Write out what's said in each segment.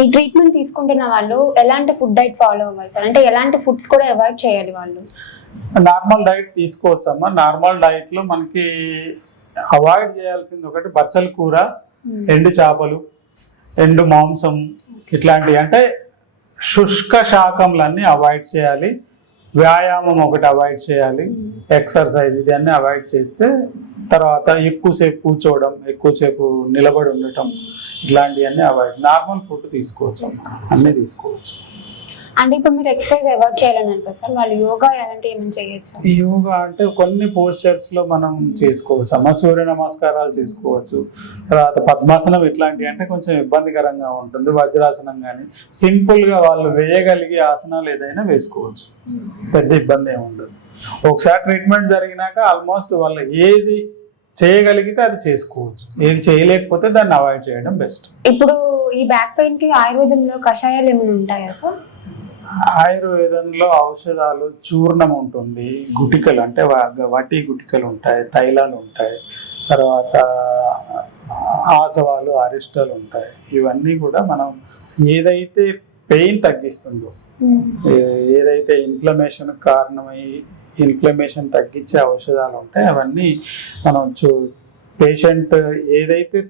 ఈ ట్రీట్మెంట్ తీసుకుంటున్న వాళ్ళు ఎలాంటి ఫుడ్ డైట్ ఫాలో అవ్వాలి సార్? అంటే ఎలాంటి ఫుడ్స్ కూడా అవాయిడ్ చేయాలి వాళ్ళు? నార్మల్ డైట్ తీసుకోవచ్చమ్మా. నార్మల్ డైట్ లో మనకి అవాయిడ్ చేయాల్సింది ఒకటి బచ్చల కూర, ఎండు చేపలు, ఎండు మాంసం, ఇట్లాంటివి. అంటే శుష్క శాకంలన్నీ అవాయిడ్ చేయాలి. వ్యాయామం ఒకటి అవాయిడ్ చేయాలి. ఎక్సర్సైజ్ ఇది అన్నీ అవాయిడ్ చేస్తే తర్వాత ఎక్కువసేపు కూర్చోవడం, ఎక్కువసేపు నిలబడి ఉండటం, ఇట్లాంటివన్నీ అవాయిడ్. నార్మల్ ఫుడ్ తీసుకోవచ్చు, అన్నీ తీసుకోవచ్చు. అంటే ఇప్పుడు మీరు ఎక్సర్సైజ్ అవాయిడ్ చేయాలన్నారు కదా సార్, వాళ్ళు యోగా అలాంటివి ఏమైనా చేయొచ్చు? యోగా అంటే కొన్ని పోస్చర్స్ లో మనం చేసుకోవచ్చు అమ్మ. సూర్య నమస్కారాలు చేసుకోవచ్చు. తర్వాత పద్మాసనం ఇట్లాంటివి అంటే కొంచెం ఇబ్బందికరంగా ఉంటుంది. వజ్రాసనం కానీ సింపుల్ గా వాళ్ళు వేయగలిగే ఆసనాలు ఏదైనా వేసుకోవచ్చు, పెద్ద ఇబ్బంది ఏమి ఉండదు. ఒకసారి ట్రీట్మెంట్ జరిగినాక ఆల్మోస్ట్ వాళ్ళు ఏది చేయగలిగితే అది చేసుకోవచ్చు, ఏది చేయలేకపోతే దాన్ని అవాయిడ్ చేయడం బెస్ట్. ఇప్పుడు ఈ బ్యాక్ పెయిన్ కి ఆయుర్వేదంలో కషాయాలు ఏమైనా ఉంటాయా సార్? ఆయుర్వేదంలో ఔషధాలు చూర్ణం ఉంటుంది, గుటికలు అంటే వటి గుటికలు ఉంటాయి, తైలాలు ఉంటాయి, తర్వాత ఆసవాలు, అరిష్టాలు ఉంటాయి. ఇవన్నీ కూడా మనం ఏదైతే పెయిన్ తగ్గిస్తుందో, ఏదైతే ఇన్ఫ్లమేషన్ కారణమై ఇన్ఫ్లమేషన్ తగ్గించే ఔషధాలు ఉంటాయి, అవన్నీ మనం పేషెంట్ ఏదైతే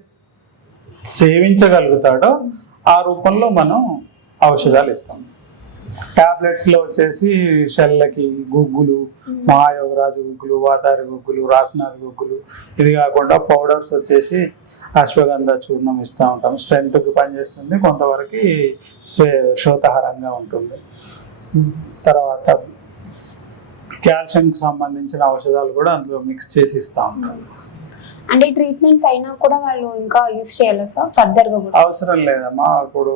సేవించగలుగుతాడో ఆ రూపంలో మనం ఔషధాలు ఇస్తాం. టాబ్లెట్స్ లో వచ్చేసి షెల్లకి గుగ్గులు, మహాయోగరాజు గుగ్గులు, వాతారి గుగ్గులు, రాసనాథ్ గుగ్గులు, ఇది కాకుండా పౌడర్స్ వచ్చేసి అశ్వగంధ చూర్ణం ఇస్తూ ఉంటాం. స్ట్రెంగ్త్కి పనిచేస్తుంది, కొంతవరకు శ్వేతహారంగా ఉంటుంది. తర్వాత కాల్షియంకి సంబంధించిన ఔషధాలు కూడా అందులో మిక్స్ చేసి ఇస్తూ ఉంటాం. అంటే ట్రీట్మెంట్స్ అయినా కూడా వాళ్ళు ఇంకా యూజ్ చేయాలి సార్ ఫర్దర్గా? అవసరం లేదమ్మా. ఇప్పుడు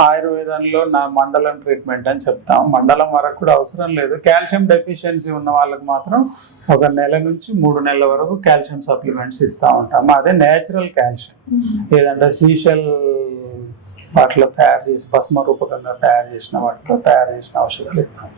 ఆయుర్వేదంలో మండలం ట్రీట్మెంట్ అని చెప్తాం. మండలం వరకు కూడా అవసరం లేదు. కాల్షియం డెఫిషియన్సీ ఉన్న వాళ్ళకి మాత్రం 1 నెల నుంచి 3 నెలల వరకు కాల్షియం సప్లిమెంట్స్ ఇస్తూ ఉంటాం. అదే నేచురల్ కాల్షియం. ఏదంటే సీషెల్ వాటిలో తయారు చేసి భస్మ రూపకంగా తయారు చేసిన వాటిలో తయారు చేసిన ఔషధాలు ఇస్తాం.